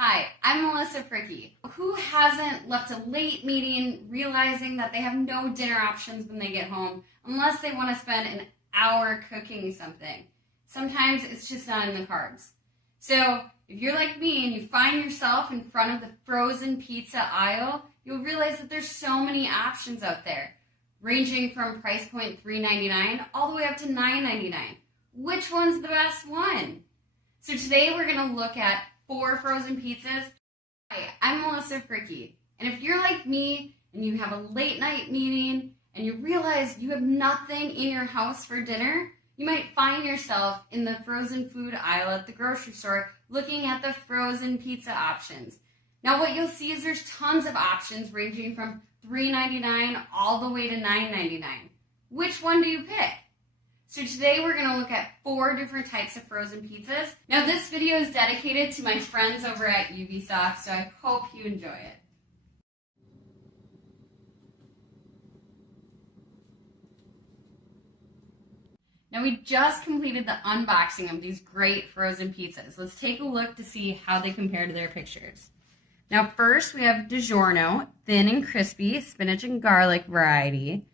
Hi, I'm Melissa Fricky. Who hasn't left a late meeting realizing that they have no dinner options when they get home unless they want to spend an hour cooking something? Sometimes it's just not in the cards. So if you're like me and you find yourself in front of the frozen pizza aisle, you'll realize that there's so many options out there, ranging from price point $3.99 all the way up to $9.99. Which one's the best one? So today we're going to look at 4 frozen pizzas. Hi, I'm Melissa Fricky, and if you're like me and you have a late night meeting and you realize you have nothing in your house for dinner, you might find yourself in the frozen food aisle at the grocery store looking at the frozen pizza options. Now what you'll see is there's tons of options ranging from $3.99 all the way to $9.99. Which one do you pick? So today we're going to look at 4 different types of frozen pizzas. Now this video is dedicated to my friends over at Ubisoft, so I hope you enjoy it. Now we just completed the unboxing of these great frozen pizzas. Let's take a look to see how they compare to their pictures. Now first we have DiGiorno, thin and crispy, spinach and garlic variety.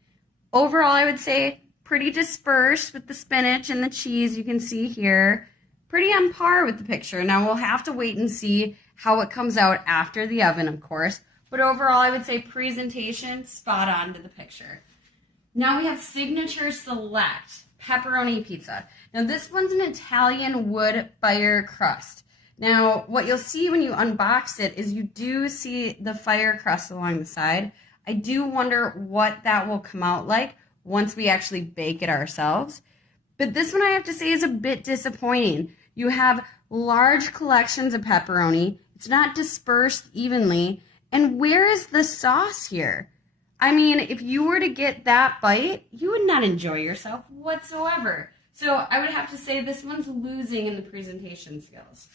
Overall I would say pretty dispersed with the spinach and the cheese you can see here. Pretty on par with the picture. Now we'll have to wait and see how it comes out after the oven, of course. But overall, I would say presentation spot on to the picture. Now we have Signature Select Pepperoni Pizza. Now this one's an Italian wood fire crust. Now what you'll see when you unbox it is you do see the fire crust along the side. I do wonder what that will come out like once we actually bake it ourselves. But this one I have to say is a bit disappointing. You have large collections of pepperoni. It's not dispersed evenly. And where is the sauce here? I mean, if you were to get that bite, you would not enjoy yourself whatsoever. So I would have to say this one's losing in the presentation skills.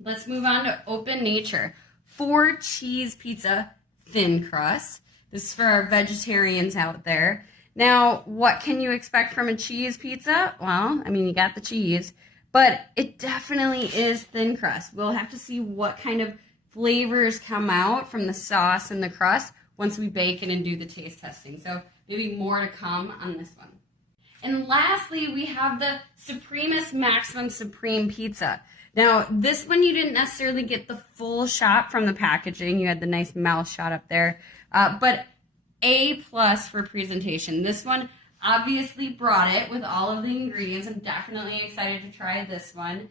Let's move on to Open Nature. 4 cheese pizza, thin crust. This is for our vegetarians out there. Now, what can you expect from a cheese pizza? Well, I mean, you got the cheese, but it definitely is thin crust. We'll have to see what kind of flavors come out from the sauce and the crust once we bake it and do the taste testing. So maybe more to come on this one. And lastly, we have the Supremus Maximum Supreme Pizza. Now, this one you didn't necessarily get the full shot from the packaging. You had the nice mouth shot up there, but A+ for presentation. This one obviously brought it with all of the ingredients. I'm definitely excited to try this one.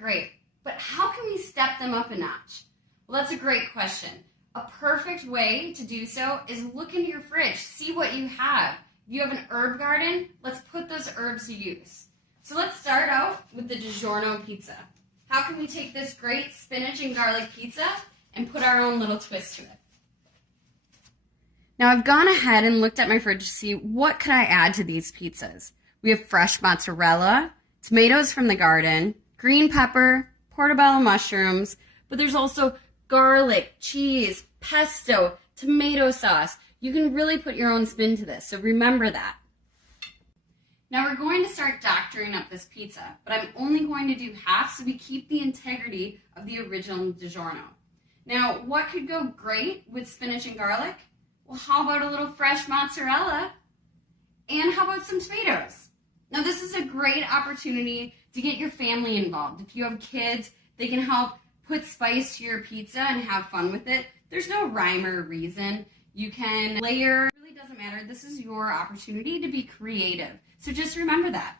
Great, but how can we step them up a notch? Well, that's a great question. A perfect way to do so is look into your fridge, see what you have. If you have an herb garden, let's put those herbs to use. So let's start out with the DiGiorno pizza. How can we take this great spinach and garlic pizza and put our own little twist to it? Now I've gone ahead and looked at my fridge to see what could I add to these pizzas. We have fresh mozzarella, tomatoes from the garden, green pepper, portobello mushrooms, but there's also garlic, cheese, pesto, tomato sauce. You can really put your own spin to this, so remember that. Now we're going to start doctoring up this pizza, but I'm only going to do half so we keep the integrity of the original DiGiorno. Now, what could go great with spinach and garlic? Well, how about a little fresh mozzarella? And how about some tomatoes? Now this is a great opportunity to get your family involved. If you have kids, they can help put spice to your pizza and have fun with it. There's no rhyme or reason. You can layer, it really doesn't matter. This is your opportunity to be creative. So just remember that.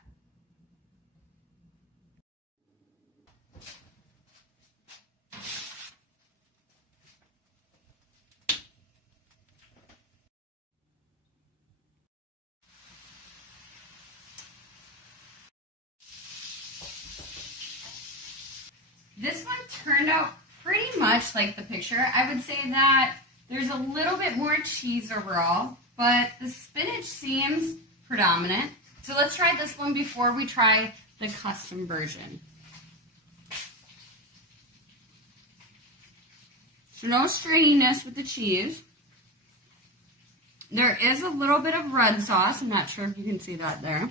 This one turned out pretty much like the picture. I would say that there's a little bit more cheese overall, but the spinach seems predominant. So let's try this one before we try the custom version. So no stringiness with the cheese. There is a little bit of red sauce. I'm not sure if you can see that there.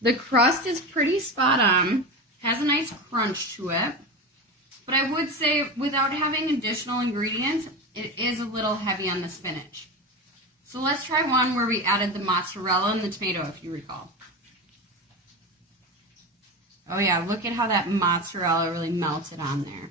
The crust is pretty spot on. Has a nice crunch to it. But I would say without having additional ingredients, it is a little heavy on the spinach. So let's try one where we added the mozzarella and the tomato, if you recall. Oh yeah, look at how that mozzarella really melted on there.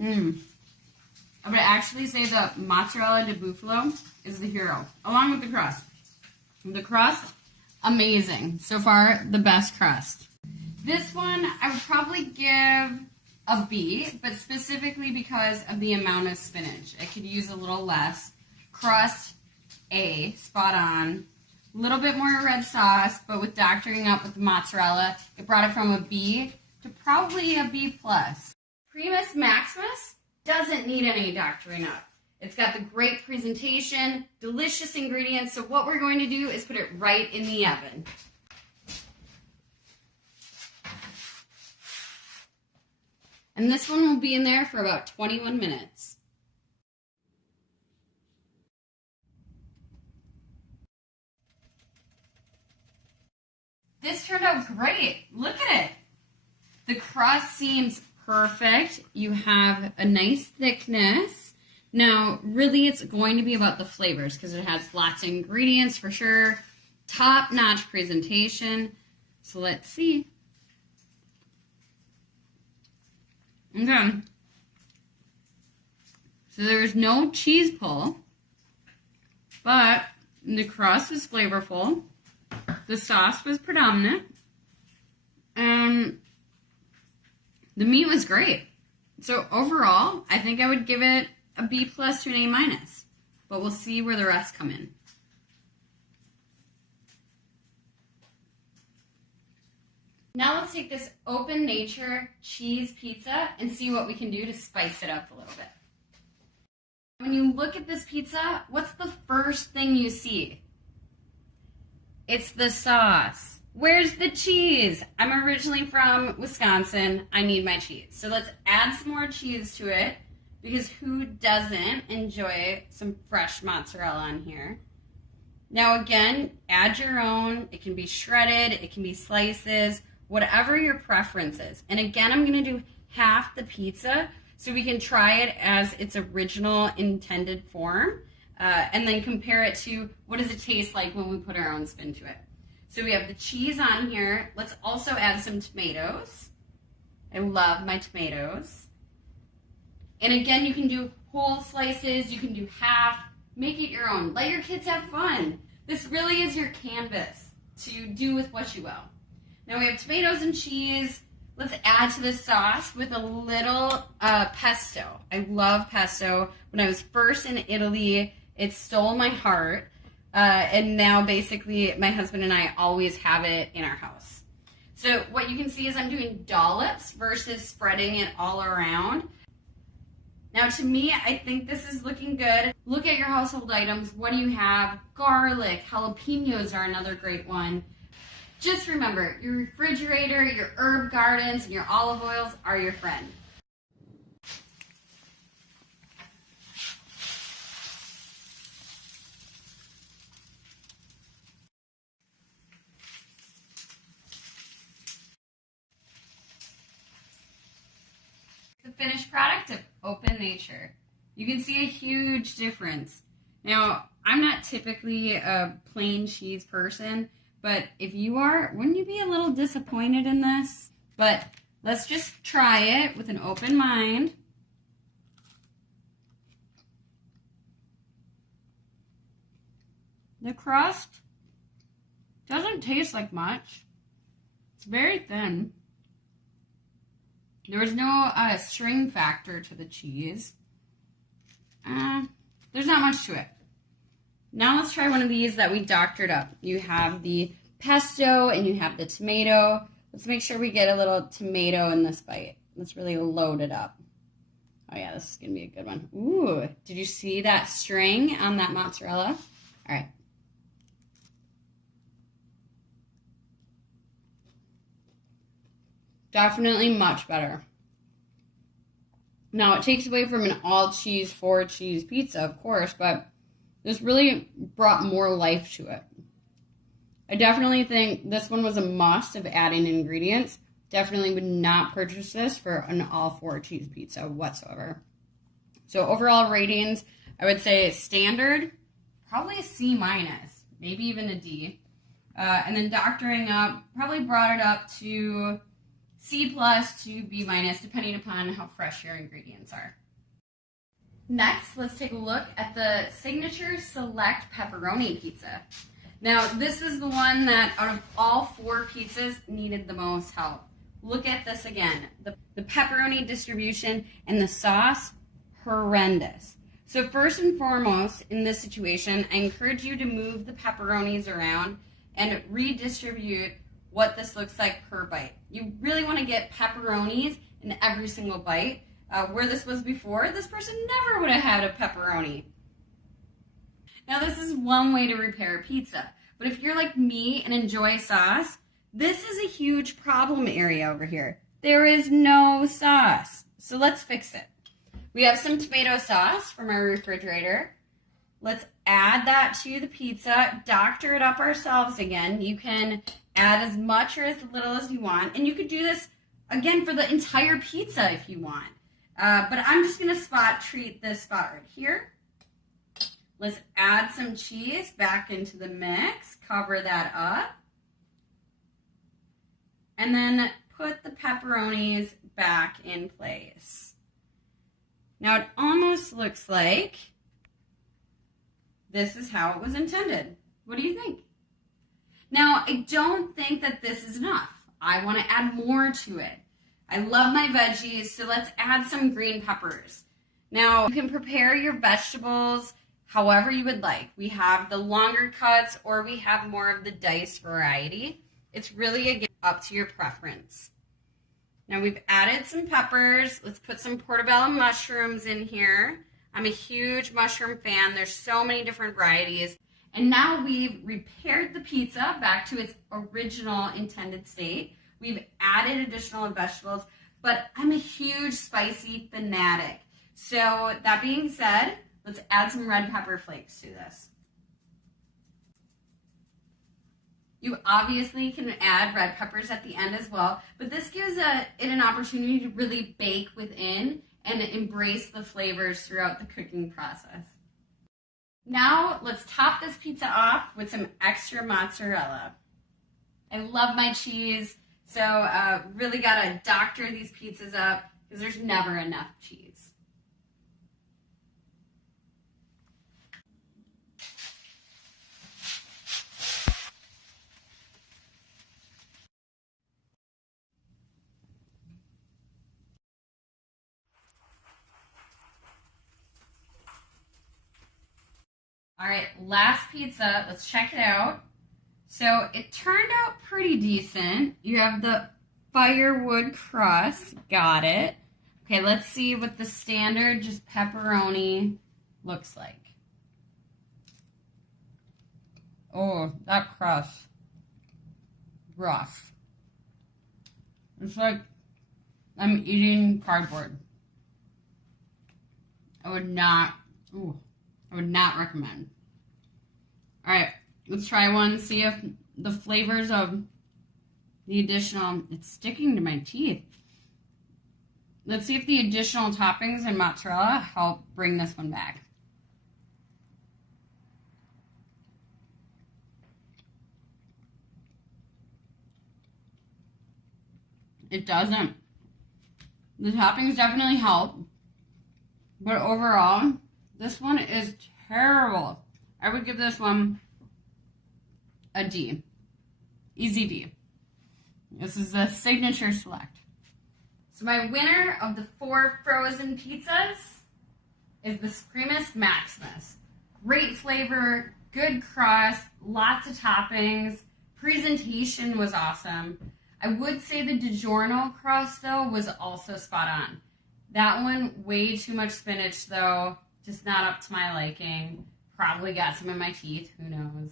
I would actually say the mozzarella di bufalo is the hero, along with the crust. The crust, amazing. So far, the best crust. This one, I would probably give a B, but specifically because of the amount of spinach. I could use a little less. Crust, A, spot on. A little bit more red sauce, but with doctoring up with the mozzarella, it brought it from a B to probably a B+. Primus Maximus doesn't need any doctoring up. It's got the great presentation, delicious ingredients, so what we're going to do is put it right in the oven. And this one will be in there for about 21 minutes. This turned out great. Look at it. The crust seems perfect. You have a nice thickness. Now, really, it's going to be about the flavors because it has lots of ingredients for sure. Top-notch presentation. So let's see. Okay. So there's no cheese pull, but the crust is flavorful. The sauce was predominant. And the meat was great. So overall, I think I would give it a B+ to an A-. But we'll see where the rest come in. Now let's take this Open Nature cheese pizza and see what we can do to spice it up a little bit. When you look at this pizza, what's the first thing you see? It's the sauce. Where's the cheese? I'm originally from Wisconsin. I need my cheese. So let's add some more cheese to it because who doesn't enjoy some fresh mozzarella on here? Now again, add your own. It can be shredded, it can be slices, whatever your preference is. And again, I'm gonna do half the pizza so we can try it as its original intended form and then compare it to what does it taste like when we put our own spin to it. So we have the cheese on here. Let's also add some tomatoes. I love my tomatoes. And again, you can do whole slices, you can do half, make it your own. Let your kids have fun. This really is your canvas to do with what you will. Now we have tomatoes and cheese. Let's add to the sauce with a little pesto. I love pesto. When I was first in Italy, it stole my heart. And now basically my husband and I always have it in our house. So what you can see is I'm doing dollops versus spreading it all around. Now to me, I think this is looking good. Look at your household items. What do you have? Garlic, jalapenos are another great one. Just remember, your refrigerator, your herb gardens, and your olive oils are your friend. The finished product of Open Nature. You can see a huge difference. Now, I'm not typically a plain cheese person, but if you are, wouldn't you be a little disappointed in this? But let's just try it with an open mind. The crust doesn't taste like much. It's very thin. There was no string factor to the cheese. There's not much to it. Now let's try one of these that we doctored up. You have the pesto and you have the tomato. Let's make sure we get a little tomato in this bite. Let's really load it up. Oh yeah, this is gonna be a good one. Ooh, did you see that string on that mozzarella? All right. Definitely much better. Now, it takes away from an all-cheese, 4-cheese pizza, of course, but this really brought more life to it. I definitely think this one was a must of adding ingredients. Definitely would not purchase this for an all 4-cheese pizza whatsoever. So overall ratings, I would say standard, probably a C minus, maybe even a D. And then doctoring up, probably brought it up to C plus to B minus, depending upon how fresh your ingredients are. Next, let's take a look at the Signature Select Pepperoni Pizza. Now, this is the one that out of all 4 pizzas needed the most help. Look at this again. The pepperoni distribution and the sauce, horrendous. So first and foremost, in this situation, I encourage you to move the pepperonis around and redistribute what this looks like per bite. You really want to get pepperonis in every single bite. Where this was before, this person never would have had a pepperoni. Now, this is one way to repair pizza, but if you're like me and enjoy sauce, this is a huge problem area over here. There is no sauce, so let's fix it. We have some tomato sauce from our refrigerator. Let's add that to the pizza, doctor it up ourselves again. You can add as much or as little as you want, and you could do this again for the entire pizza if you want. But I'm just going to treat this spot right here. Let's add some cheese back into the mix, cover that up, and then put the pepperonis back in place. Now it almost looks like this is how it was intended. What do you think? Now, I don't think that this is enough. I want to add more to it. I love my veggies, so let's add some green peppers. Now, you can prepare your vegetables however you would like. We have the longer cuts or we have more of the diced variety. It's really, again, up to your preference. Now we've added some peppers. Let's put some portobello mushrooms in here. I'm a huge mushroom fan. There's so many different varieties. And now we've repaired the pizza back to its original intended state. We've added additional vegetables, but I'm a huge spicy fanatic. So that being said, let's add some red pepper flakes to this. You obviously can add red peppers at the end as well, but this gives it an opportunity to really bake within and embrace the flavors throughout the cooking process. Now, let's top this pizza off with some extra mozzarella. I love my cheese, so really gotta doctor these pizzas up because there's never enough cheese. All right, last pizza, let's check it out. So it turned out pretty decent. You have the firewood crust, got it. Okay, let's see what the standard just pepperoni looks like. Oh, that crust, rough. It's like I'm eating cardboard. I would not recommend. All right, let's try one, see if the flavors of the additional, it's sticking to my teeth. Let's see if the additional toppings and mozzarella help bring this one back. It doesn't. The toppings definitely help, but overall, this one is terrible. I would give this one a D. Easy D. This is a Signature Select. So my winner of the 4 frozen pizzas is the Supremus Maximus. Great flavor, good crust, lots of toppings. Presentation was awesome. I would say the DiGiorno crust, though, was also spot on. That one, way too much spinach, though. Just not up to my liking. Probably got some in my teeth. Who knows?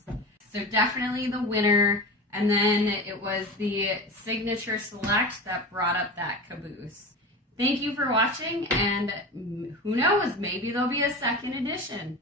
So definitely the winner And then it was the Signature Select that brought up that caboose. Thank you for watching, and who knows, maybe there'll be a second edition.